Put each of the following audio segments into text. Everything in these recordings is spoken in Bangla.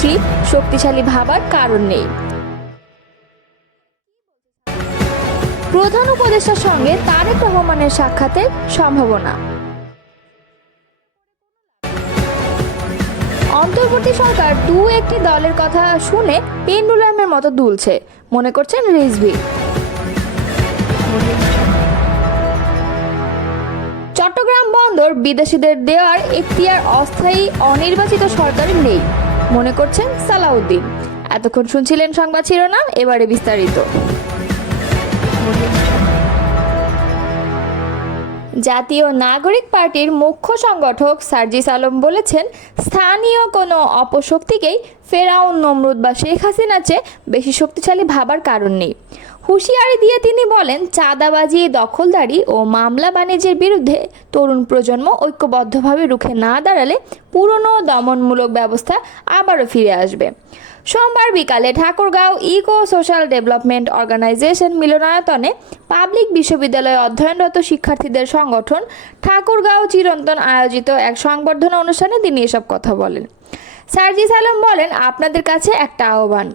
বেশি শক্তিশালী ভাবার কারণ নেই। প্রধান উপদেষ্টার সঙ্গে তারেক রহমানের সাক্ষাতের সম্ভাবনা। অন্তর্বর্তী সরকার একটি দলের কথা শুনে পেন্ডুলামের মতো দুলছে, মনে করছেন রিজভী। চট্টগ্রাম বন্দর বিদেশিদের দেওয়ার এখতিয়ার অস্থায়ী অনির্বাচিত সরকারের নেই, মনে করছেন সালাউদ্দিন। এতক্ষণ শুনছিলেন সংবাদ শিরোনাম, এবারে বিস্তারিত। জাতীয় নাগরিক পার্টির মুখ্য সংগঠক সার্জিস আলম বলেছেন, স্থানীয় কোনো অপশক্তিকেই ফেরাউন, নমরুদ বা শেখ হাসিনার চেয়ে বেশি শক্তিশালী ভাবার কারণ নেই। হুঁশিয়ারি দিয়ে তিনি বলেন, চাঁদাবাজি, দখলদারি ও মামলা বাণিজ্যের বিরুদ্ধে তরুণ প্রজন্ম ঐক্যবদ্ধভাবে রুখে না দাঁড়ালে পুরনো দমনমূলক ব্যবস্থা আবারও ফিরে আসবে। সোমবার বিকালে Thakurgaon eco social development organisation মিলনায়তনে পাবলিক বিশ্ববিদ্যালয়ে অধ্যয়নরত শিক্ষার্থীদের সংগঠন ঠাকুরগাঁও চিরন্তন আয়োজিত এক সংবর্ধনা অনুষ্ঠানে তিনি এসব কথা বলেন। সার্জিস আলম বলেন, আপনাদের কাছে একটা আহ্বান,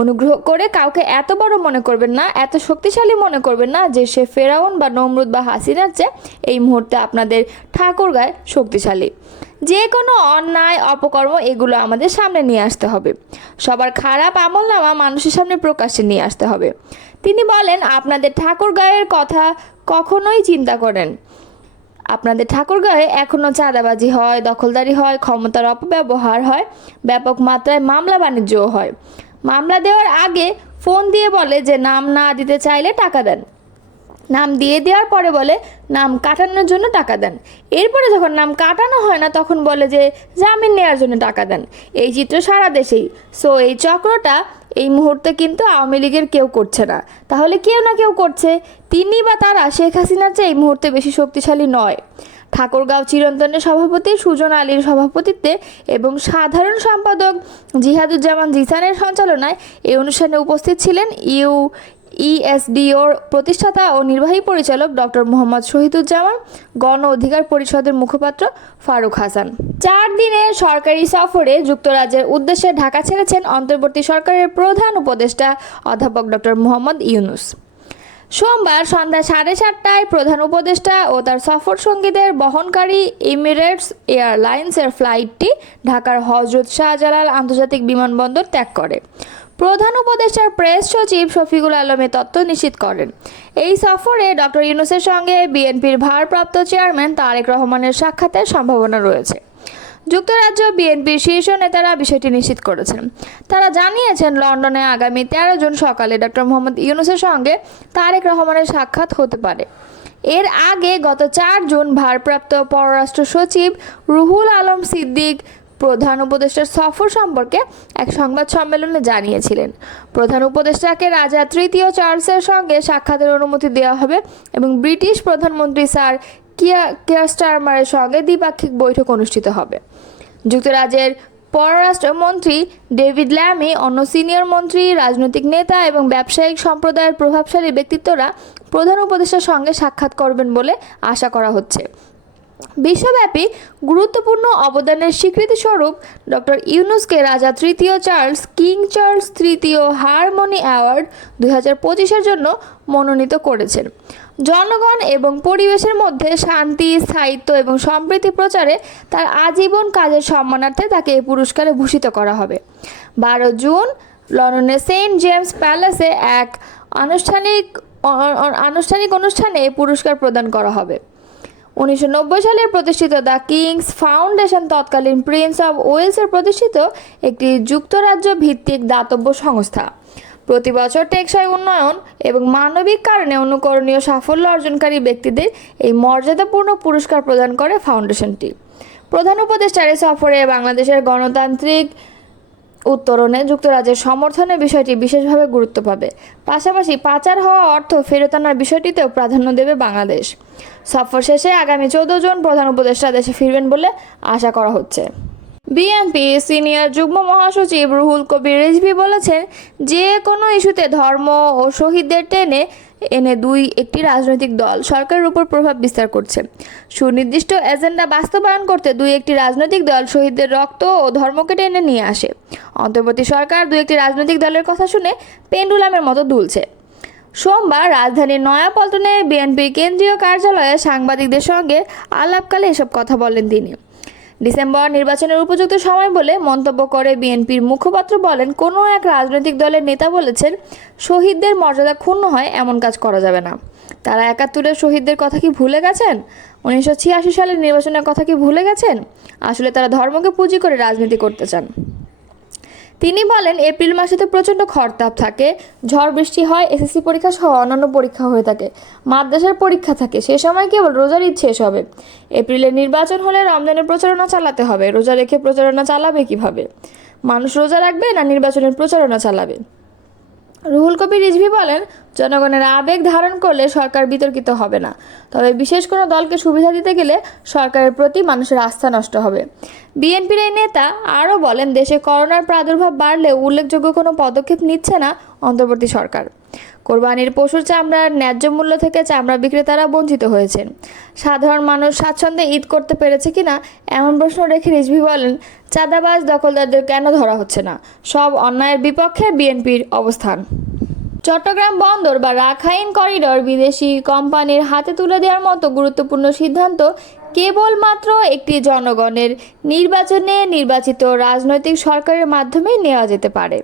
অনুগ্রহ করে কাউকে এত বড় মনে করবেন না, এত শক্তিশালী মনে করবেন না যে সে ফেরাউন বা নমরুদ বা হাসিনার চেয়ে এই মুহূর্তে আপনাদের ঠাকুরগাঁয় শক্তিশালী। যে কোনো অন্যায়, অপকর্ম এগুলো আমাদের সামনে নিয়ে আসতে হবে। সবার খারাপ আমলনামা মানুষের সামনে প্রকাশ্যে নিয়ে আসতে হবে। তিনি বলেন, আপনাদের ঠাকুরগাঁয়ের কথা কখনোই চিন্তা করেন। আপনাদের ঠাকুরগাঁয়ে এখনও চাঁদাবাজি হয়, দখলদারি হয়, ক্ষমতার অপব্যবহার হয়, ব্যাপক মাত্রায় মামলা বাণিজ্যও হয়। মামলা দেওয়ার আগে ফোন দিয়ে বলে যে নাম না দিতে চাইলে টাকা দেন, নাম দিয়ে দেওয়ার পরে বলে নাম কাটানোর জন্য টাকা দেন, এরপরে যখন নাম কাটানো হয় না তখন বলে যে জামিন নেওয়ার জন্য টাকা দেন। এই চিত্র সারা দেশেই। সো এই চক্রটা এই মুহূর্তে কিন্তু আওয়ামী লীগের কেউ করছে না, তাহলে কেউ না কেউ করছে। তিনি বা তারা শেখ হাসিনার চেয়ে এই মুহূর্তে বেশি শক্তিশালী নয়। ঠাকুরগাঁও চিরন্তনের সভাপতি সুজন আলীর সভাপতিত্বে এবং সাধারণ সম্পাদক জিহাদুজ্জামান জিসানের সঞ্চালনায় এই অনুষ্ঠানে উপস্থিত ছিলেন ইএসডিওর প্রতিষ্ঠাতা ও নির্বাহী পরিচালক ডক্টর মোহাম্মদ শহীদুজ্জামান, গণ অধিকার পরিষদের মুখপাত্র ফারুক হাসান। 4 দিনের সরকারি সফরে যুক্তরাজ্যের উদ্দেশ্যে ঢাকা ছেড়েছেন অন্তর্বর্তী সরকারের প্রধান উপদেষ্টা অধ্যাপক ডক্টর মোহাম্মদ ইউনূস। সোমবার সন্ধ্যা 7:30টায় প্রধান উপদেষ্টা ও তার সফর সঙ্গীদের বহনকারী এমিরেটস এয়ারলাইন্সের ফ্লাইটটি ঢাকার হজরত শাহজালাল আন্তর্জাতিক বিমানবন্দর ত্যাগ করে। প্রধান উপদেষ্টার প্রেস সচিব শফিকুল আলম এ তথ্য নিশ্চিত করেন। এই সফরে ডক্টর ইউনূসের সঙ্গে বিএনপির ভারপ্রাপ্ত চেয়ারম্যান তারেক রহমানের সাক্ষাতের সম্ভাবনা রয়েছে। যুক্তরাজ্য বিএনপির শীর্ষ নেতারা বিষয়টি নিশ্চিত করেছেন। তারা জানিয়েছেন, লন্ডনে আগামী 13 জুন সকালে ডক্টর মোহাম্মদ ইউনূসের সঙ্গে তারেক রহমানের সাক্ষাৎ হতে পারে। এর আগে গত 4 জুন ভারপ্রাপ্ত পররাষ্ট্র সচিব রুহুল আলম সিদ্দিক প্রধান উপদেষ্টার সফর সম্পর্কে এক সংবাদ সম্মেলনে জানিয়েছিলেন, প্রধান উপদেষ্টাকে রাজা তৃতীয় চার্লসের সঙ্গে সাক্ষাতের অনুমতি দেওয়া হবে এবং ব্রিটিশ প্রধানমন্ত্রী স্যার কিয়ার স্টারমারের সঙ্গে দ্বিপাক্ষিক বৈঠক অনুষ্ঠিত হবে। যুক্তরাজ্যের পররাষ্ট্রমন্ত্রী ডেভিড ল্যামি, অন্য সিনিয়র মন্ত্রী, রাজনৈতিক নেতা এবং ব্যবসায়িক সম্প্রদায়ের প্রভাবশালী ব্যক্তিত্বরা প্রধান উপদেষ্টার সঙ্গে সাক্ষাৎ করবেন বলে আশা করা হচ্ছে। বিশ্বব্যাপী গুরুত্বপূর্ণ অবদানের স্বীকৃতিস্বরূপ ডক্টর ইউনূসকে রাজা তৃতীয় চার্লস কিং চার্লস তৃতীয় হারমোনি অ্যাওয়ার্ড 2025-এর জন্য মনোনীত করেছেন। জনগণ এবং পরিবেশের মধ্যে শান্তি, স্থায়িত্ব এবং সম্প্রীতি প্রচারে তার আজীবন কাজের সম্মানার্থে তাকে এই পুরস্কারে ভূষিত করা হবে। 12 জুন লন্ডনের সেন্ট জেমস প্যালেসে এক আনুষ্ঠানিক অনুষ্ঠানে এই পুরস্কার প্রদান করা হবে। 1990 সালে প্রতিষ্ঠিত দ্য কিংস ফাউন্ডেশন তৎকালীন প্রিন্স অব ওয়েলসের প্রতিষ্ঠিত একটি যুক্তরাজ্য ভিত্তিক দাতব্য সংস্থা। প্রতি বছর টেকসই উন্নয়ন এবং মানবিক কারণে অনুকরণীয় সাফল্য অর্জনকারী ব্যক্তিদের এই মর্যাদাপূর্ণ পুরস্কার প্রদান করে ফাউন্ডেশনটি। প্রধান উপদেষ্টার সফরে বাংলাদেশের গণতান্ত্রিক উত্তরণে যুক্তরাজ্যের সমর্থনের বিষয়টি বিশেষভাবে গুরুত্ব পাবে। পাশাপাশি পাচার হওয়া অর্থ ফেরত আনার বিষয়টিতেও প্রাধান্য দেবে বাংলাদেশ। সফর শেষে আগামী 14 জুন প্রধান উপদেষ্টা দেশে ফিরবেন বলে আশা করা হচ্ছে। বিএনপি সিনিয়র যুগ্ম মহাসচিব রুহুল কবির রিজভী বলেছেন, যে কোনো ইস্যুতে ধর্ম ও শহীদদের টেনে এনে একটি রাজনৈতিক দল সরকারের উপর প্রভাব বিস্তার করছে। সুনির্দিষ্ট এজেন্ডা বাস্তবায়ন করতে একটি রাজনৈতিক দল শহীদদের রক্ত ও ধর্মকে টেনে নিয়ে আসে। অন্তর্বর্তী সরকার একটি রাজনৈতিক দলের কথা শুনে পেন্ডুলামের মতো দুলছে। সোমবার রাজধানীর নয়াপল্টনে বিএনপির কেন্দ্রীয় কার্যালয়ে সাংবাদিকদের সঙ্গে আলাপকালে এসব কথা বলেন তিনি। ডিসেম্বর নির্বাচনের উপযুক্ত সময় বলে মন্তব্য করে বিএনপির মুখপাত্র বলেন, কোনো এক রাজনৈতিক দলের নেতা বলেছেন, শহীদদের মর্যাদা ক্ষুণ্ণ হয় এমন কাজ করা যাবে না। তারা ৭১-এর শহীদদের কথা কি ভুলে গেছেন? ১৯৮৬ সালের নির্বাচনের কথা কি ভুলে গেছেন? আসলে তারা ধর্মকে পুঁজি করে রাজনীতি করতে চান। তিনি বলেন, এপ্রিল মাসে তো প্রচণ্ড খরতাপ থাকে, ঝড় বৃষ্টি হয়, এসএসসি পরীক্ষা সহ অন্যান্য পরীক্ষা হয়ে থাকে, মাদ্রাসার পরীক্ষা থাকে, সে সময় কেবল রোজার ঈদ শেষ হবে। এপ্রিলে নির্বাচন হলে রমজানের প্রচারণা চালাতে হবে, রোজা রেখে প্রচারণা চালাবে কিভাবে? মানুষ রোজা রাখবে না নির্বাচনের প্রচারণা চালাবে? রুহুল কবির রিজভী বলেন, জনগণের আবেগ ধারণ করলে সরকার বিতর্কিত হবে না, তবে বিশেষ কোনো দলকে সুবিধা দিতে গেলে সরকারের প্রতি মানুষের আস্থা নষ্ট হবে। বিএনপির এই নেতা আরও বলেন, দেশে করোনার প্রাদুর্ভাব বাড়লেও উল্লেখযোগ্য কোনো পদক্ষেপ নিচ্ছে না অন্তর্বর্তী সরকার। কোরবানির পশুর চামড়ার ন্যায্য মূল্য থেকে চামড়া বিক্রেতারা বঞ্চিত হয়েছেন। সাধারণ মানুষ স্বাচ্ছন্দ্যে ঈদ করতে পেরেছে কিনা এমন প্রশ্ন রেখে রিজভী বলেন, চাঁদাবাজ দখলদারদের কেন ধরা হচ্ছে না? সব অন্যায়ের বিপক্ষে বিএনপির অবস্থান। চট্টগ্রাম বন্দর বা রাখাইন করিডর বিদেশি কোম্পানির হাতে তুলে দেওয়ার মতো গুরুত্বপূর্ণ সিদ্ধান্ত কেবলমাত্র একটি জনগণের নির্বাচনে নির্বাচিত রাজনৈতিক সরকারের মাধ্যমেই নেওয়া যেতে পারে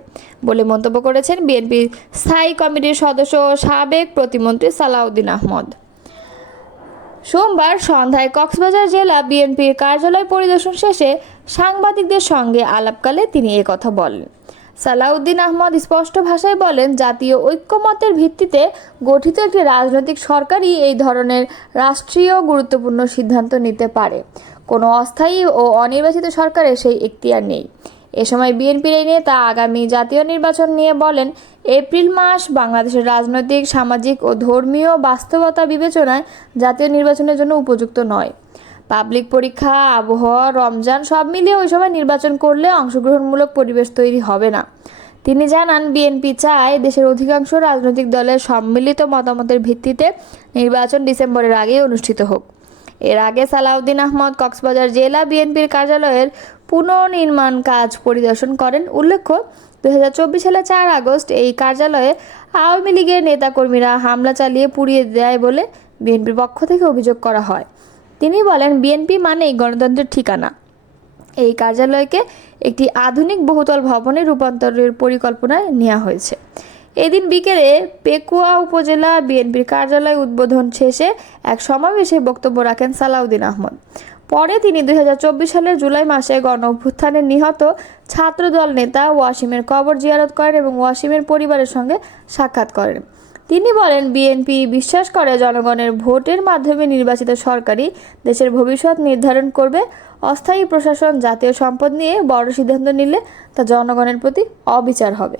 বলে মন্তব্য করেছেন বিএনপির স্থায়ী কমিটির সদস্য ও সাবেক প্রতিমন্ত্রী সালাউদ্দিন আহমদ। সোমবার সন্ধ্যায় কক্সবাজার জেলা বিএনপির কার্যালয় পরিদর্শন শেষে সাংবাদিকদের সঙ্গে আলাপকালে তিনি একথা বলেন। সালাউদ্দিন আহমদ স্পষ্ট ভাষায় বলেন, জাতীয় ঐক্যমতের ভিত্তিতে গঠিত একটি রাজনৈতিক সরকারই এই ধরনের রাষ্ট্রীয় গুরুত্বপূর্ণ সিদ্ধান্ত নিতে পারে। কোনো অস্থায়ী ও অনির্বাচিত সরকারের সেই এখতিয়ার নেই। এ সময় বিএনপির এই নেতা আগামী জাতীয় নির্বাচন নিয়ে বলেন, এপ্রিল মাস বাংলাদেশের রাজনৈতিক, সামাজিক ও ধর্মীয় বাস্তবতা বিবেচনায় জাতীয় নির্বাচনের জন্য উপযুক্ত নয়। পাবলিক পরীক্ষা, আবহাওয়া, রমজান সব মিলিয়ে ওই সময় নির্বাচন করলে অংশগ্রহণমূলক পরিবেশ তৈরি হবে না। তিনি জানান, বিএনপি চায় দেশের অধিকাংশ রাজনৈতিক দলের সম্মিলিত মতামতের ভিত্তিতে নির্বাচন ডিসেম্বরের আগেই অনুষ্ঠিত হোক। এর আগে সালাউদ্দিন আহমদ কক্সবাজার জেলা বিএনপির কার্যালয়ের পুনর্নির্মাণ কাজ পরিদর্শন করেন। উল্লেখ্য, ২০২৪ সালের ৪ আগস্ট এই কার্যালয়ে আওয়ামী লীগের নেতাকর্মীরা হামলা চালিয়ে পুড়িয়ে দেয় বলে বিএনপির পক্ষ থেকে অভিযোগ করা হয়। তিনি বলেন, বিএনপি মানেই গণতন্ত্রের ঠিকানা। এই কার্যালয়কে একটি আধুনিক বহুতল ভবনে রূপান্তরের পরিকল্পনায় নেওয়া হয়েছে। এদিন বিকেলে পেকুয়া উপজেলা বিএনপির কার্যালয় উদ্বোধন শেষে এক সমাবেশে বক্তব্য রাখেন সালাউদ্দিন আহমদ। পরে তিনি ২০২৪ সালের জুলাই মাসে গণ অভ্যুত্থানে নিহত ছাত্রদল নেতা ওয়াসিমের কবর জিয়ারত করেন এবং ওয়াসিমের পরিবারের সঙ্গে সাক্ষাৎ করেন। তিনি বলেন, বিএনপি বিশ্বাস করে জনগণের ভোটের মাধ্যমে নির্বাচিত সরকারই দেশের ভবিষ্যৎ নির্ধারণ করবে। অস্থায়ী প্রশাসন জাতীয় সম্পদ নিয়ে বড় সিদ্ধান্ত নিলে তা জনগণের প্রতি অবিচার হবে।